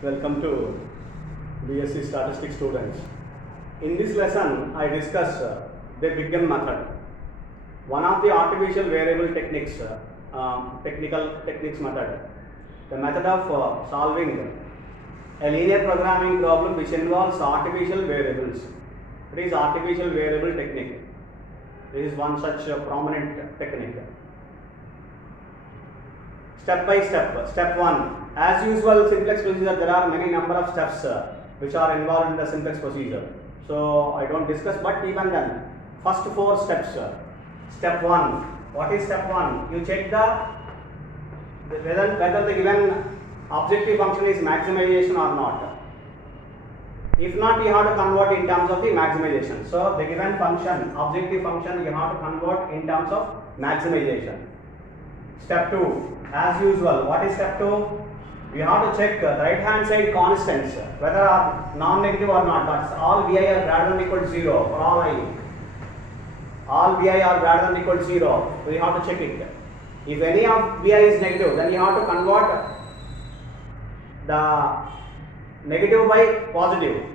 Welcome to BSc Statistics students. In this lesson, I discuss the Big M method, one of the artificial variable techniques, technical techniques method, the method of solving a linear programming problem which involves artificial variables. It is artificial variable technique. This is one such prominent technique. Step by step. Step 1. As usual, simplex procedure, there are many number of steps which are involved in the simplex procedure. So I don't discuss, but even then, first 4 steps. Step 1. What is step 1? You check whether the given objective function is maximization or not. If not, you have to convert in terms of the maximization. So the given function, objective function, you have to convert in terms of maximization. Step 2. As usual, what is step 2? You have to check the right hand side constants, whether are non-negative or not. That's all vi are greater than or equal to 0 for all I. All vi are greater than or equal to 0. So you have to check it. If any of vi is negative, then you have to convert the negative by positive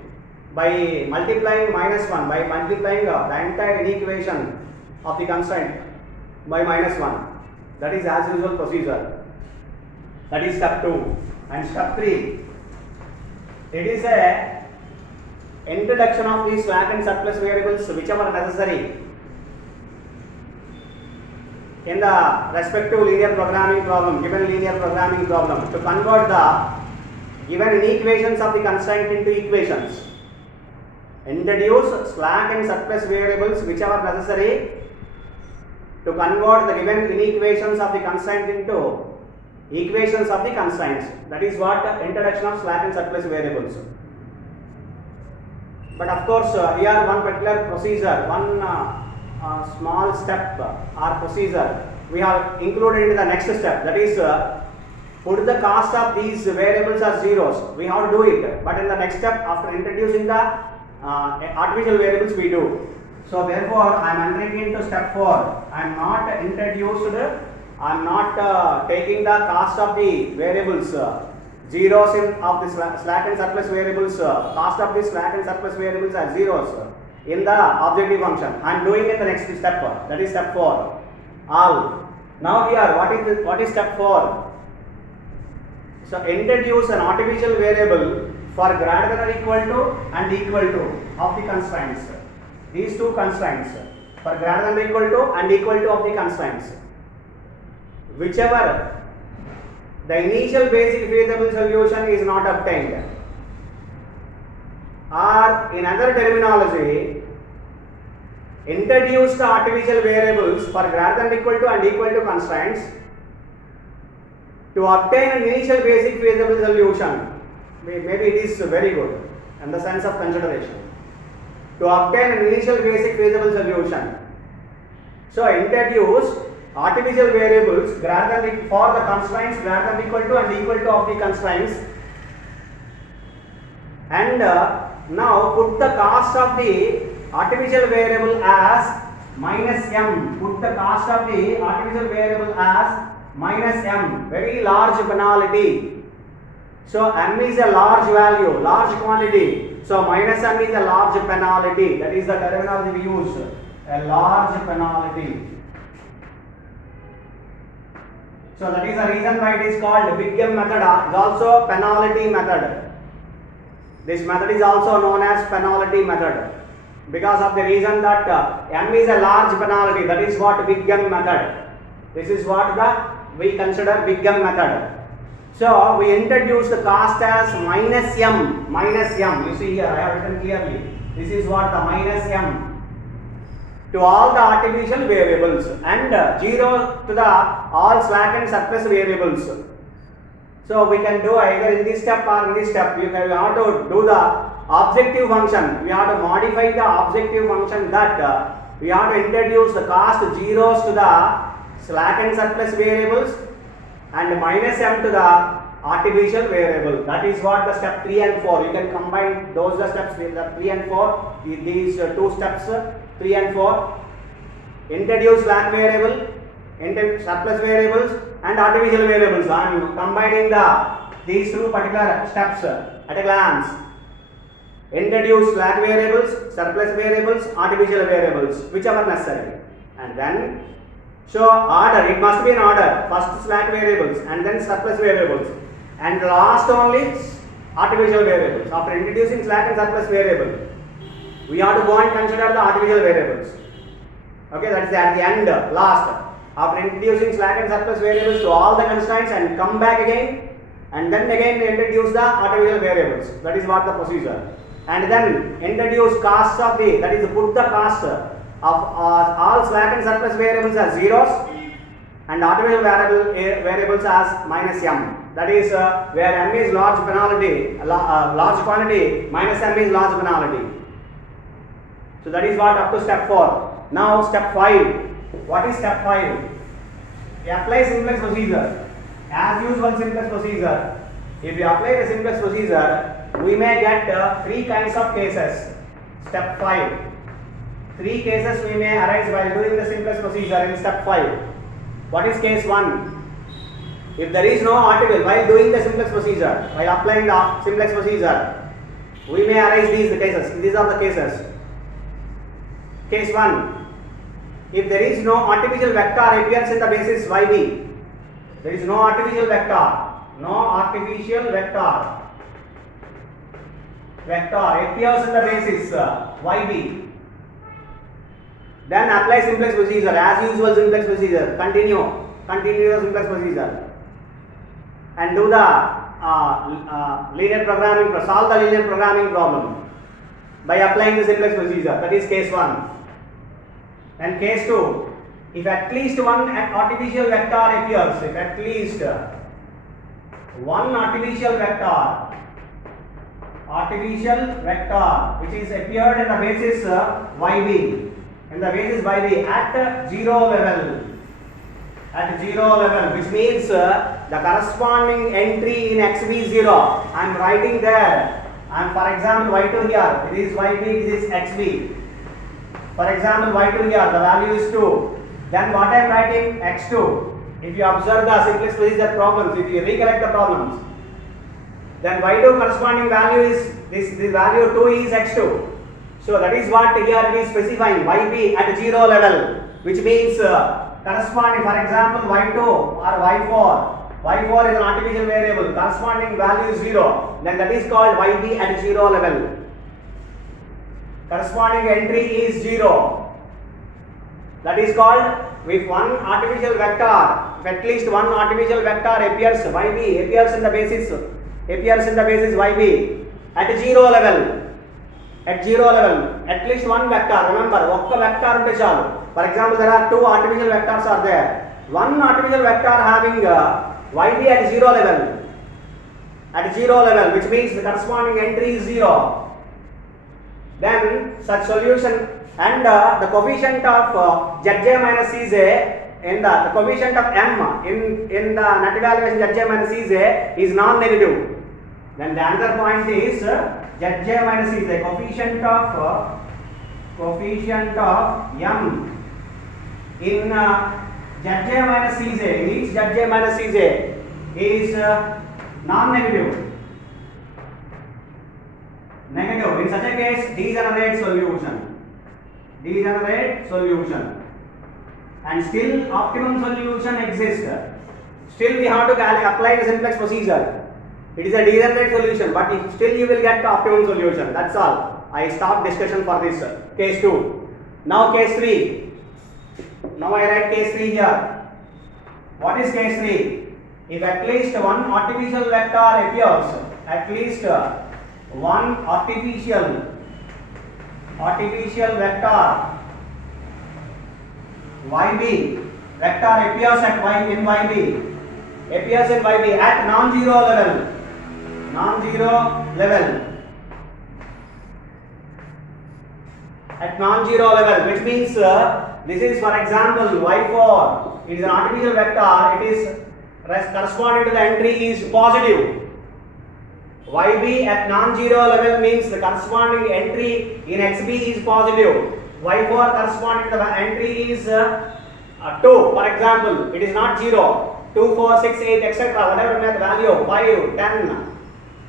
by multiplying -1, by multiplying the entire inequation of the constraint by -1. That is as usual procedure. That is step 2. And step 3, it is a introduction of these slack and surplus variables whichever necessary in the respective linear programming problem, given linear programming problem, to convert the given inequations of the constraint into equations. Introduce slack and surplus variables whichever necessary to convert the given inequations of the constraint into equations of the constraints. That is what the introduction of slack and surplus variables. But of course, here one particular procedure, one small step or procedure we have included in the next step. That is, put the cost of these variables as zeros. We have to do it. But in the next step, after introducing the artificial variables, we do. So therefore, I am entering into step 4. I am not taking the cost of the variables, zeros of the slack and surplus variables, cost of the slack and surplus variables as zeros in the objective function. I am doing in the next step, that is step 4. All. Now here, what is step 4? So introduce an artificial variable for greater than or equal to and equal to of the constraints. These two constraints, for greater than or equal to and equal to of the constraints. Whichever the initial basic feasible solution is not obtained, or in other terminology, introduce the artificial variables for greater than or equal to and equal to constraints to obtain an initial basic feasible solution. Maybe it is very good in the sense of consideration. To obtain an initial basic feasible solution. So introduce artificial variables greater than for the constraints greater than equal to and equal to of the constraints, and now put the cost of the artificial variable as -m. Put the cost of the artificial variable as -m, very large penalty. So m is a large value, large quantity. So -m is a large penalty. That is the terminology we use, a large penalty. So that is the reason why it is called Big M method. It is also penalty method. This method is also known as penalty method because of the reason that m is a large penalty. That is what Big M method. This is what we consider Big M method. So we introduce the cost as -m. You see here, I have written clearly. This is what the -m to all the artificial variables and 0 to the all slack and surplus variables. So we can do either in this step or in this step. We have to do the objective function. We have to modify the objective function that we have to introduce the cost zeros to the slack and surplus variables and -m to the artificial variable. That is what the step 3 and 4. You can combine those steps with the 3 and 4. These two steps, 3 and 4. Introduce slack variable, surplus variables and artificial variables. I am combining the these two particular steps at a glance. Introduce slack variables, surplus variables, artificial variables, whichever necessary. And then show order, it must be in order. First slack variables and then surplus variables. And last only artificial variables. After introducing slack and surplus variable, we have to go and consider the artificial variables. Okay, that is at the end, last. After introducing slack and surplus variables to all the constraints and come back again, and then again introduce the artificial variables. That is what the procedure. And then introduce costs of the, that is put the cost of all slack and surplus variables as zeros and artificial variables as minus m. That is where m is large penalty, large quantity, minus m is large penalty. So that is what up to step 4. Now step 5. What is step 5? We apply simplex procedure. As usual simplex procedure. If you apply the simplex procedure, we may get 3 kinds of cases. Step 5. 3 cases we may arise while doing the simplex procedure in step 5. What is case 1? If there is no article while doing the simplex procedure, while applying the simplex procedure, we may arise these cases. These are the cases. Case 1. If there is no artificial vector appears in the basis yb, there is no artificial vector, appears in the basis yb, then apply simplex procedure as usual simplex procedure. Continue the simplex procedure and do the linear programming, solve the linear programming problem by applying the simplex procedure. That is case 1. And case 2, if at least one artificial vector appears, if at least one artificial vector which is appeared in the basis yb, at 0 level, which means the corresponding entry in xb0, I am writing there, and for example y2 here, it is yb, this is xb. For example, y2 here, the value is 2. Then what I am writing? x2. If you observe the simplex procedure problems, if you recollect the problems, then y2 corresponding value is this value 2 is x2. So that is what here it is specifying yb at 0 level, which means corresponding, for example, y2 or y4. Y4 is an artificial variable, corresponding value is 0. Then that is called yb at 0 level. Corresponding entry is 0. That is called, if one artificial vector, if at least one artificial vector appears yb, appears in the basis yb at 0 level. At least one vector. Remember, okka vector unte chalu. For example, there are 2 artificial vectors are there. One artificial vector having yb at 0 level, which means the corresponding entry is 0. Then such solution and the coefficient of Zj minus Cj in the coefficient of m in the net evaluation Zj minus Cj is non-negative. Then the another point is Zj minus Cj, coefficient of m in Zj minus Cj, in each Zj minus Cj is non-negative. Negative. In such a case, degenerate solution, and still optimum solution exists. Still we have to apply the simplex procedure. It is a degenerate solution, but still you will get the optimum solution. That's all. I stop discussion for this case 2. Now case 3. Now I write case 3 here. What is case 3? If at least one artificial vector appears, at least one artificial vector yb appears in yb at non-zero level, which means this is, for example, y4. It is an artificial vector. It is corresponding to the entry is positive. yb at non-zero level means the corresponding entry in xb is positive. y4 corresponding to the entry is 2. For example, it is not 0. 2, 4, 6, 8, etc. Whatever may the value, 5, 10,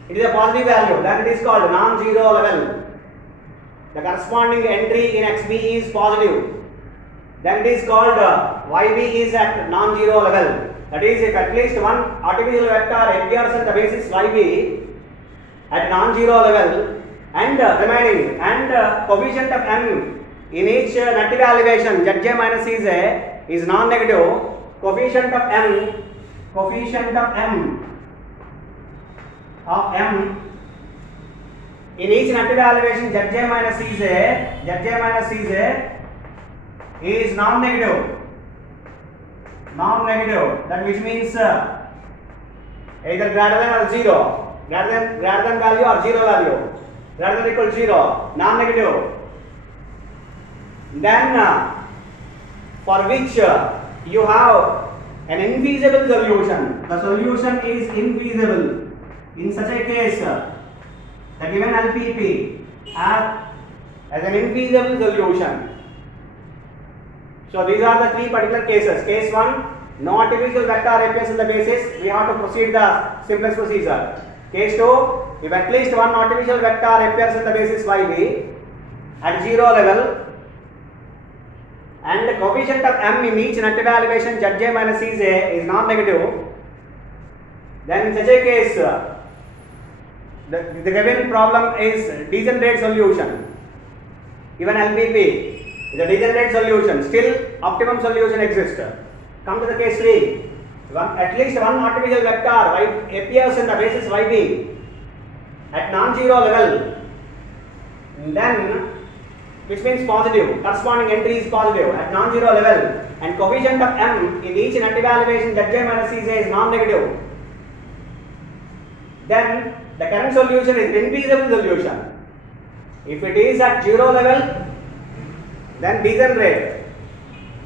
it is a positive value, then it is called non-zero level. The corresponding entry in XB is positive. Then it is called YB is at non-zero level. That is, if at least one artificial vector appears on the basis YB at non-zero level and remaining and coefficient of M in each negative elevation Zj minus Cj is non-negative, coefficient of M in each negative elevation Zj minus Cj is non-negative. That which means either greater than or zero, greater than value or zero value, greater than or equal to zero, non-negative. Then for which you have an infeasible solution. The solution is infeasible. In such a case, the given LPP as an infeasible solution. So these are the three particular cases. Case 1, no artificial vector appears in the basis, we have to proceed the simplest procedure. Case 2, if at least one artificial vector appears in the basis YB at zero level and the coefficient of M in each negative elevation Zj minus Cj is non-negative, then in such a case the given problem is degenerate solution. Even LPP is a degenerate solution, still optimum solution exists. Come to the case 3. At least one artificial vector appears in the basis YB at non-zero level, then which means positive, corresponding entry is positive at non-zero level and coefficient of M in each negative elevation Zj minus Cj is non-negative. Then the current solution is infeasible solution. If it is at zero level, then degenerate.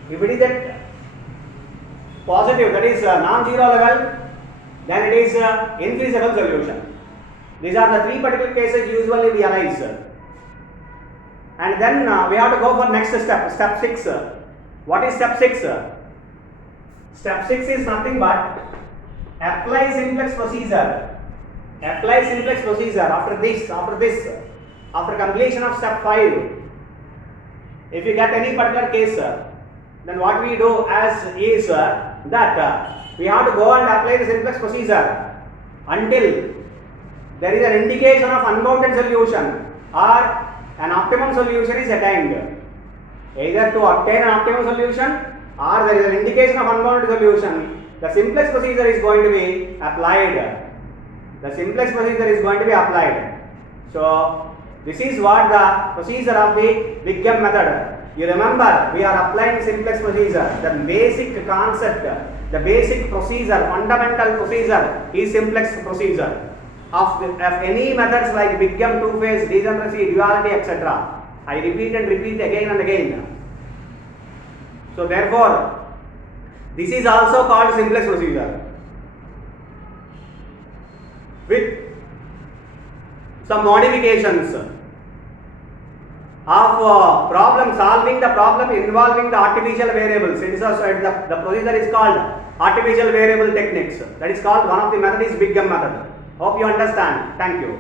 If it is at positive, that is non-zero level, then it is infeasible solution. These are the three particular cases usually we arise. And then we have to go for next step, step 6. What is step 6? Step 6 is nothing but apply simplex procedure. Apply simplex procedure after completion of step 5. If you get any particular case, then what we do as is that we have to go and apply the simplex procedure until there is an indication of unbounded solution or an optimum solution is attained. Either to obtain an optimum solution or there is an indication of unbounded solution, the simplex procedure is going to be applied. So this is what the procedure of the Big M method. You remember, we are applying simplex procedure. The basic concept, the basic procedure, fundamental procedure is simplex procedure. Of any methods like Big M, two-phase, degeneracy, duality, etc. I repeat again and again. So therefore, this is also called simplex procedure. With some modifications of solving the problem involving the artificial variables. It is the procedure is called artificial variable techniques. That is called, one of the method is Big M method. Hope you understand. Thank you.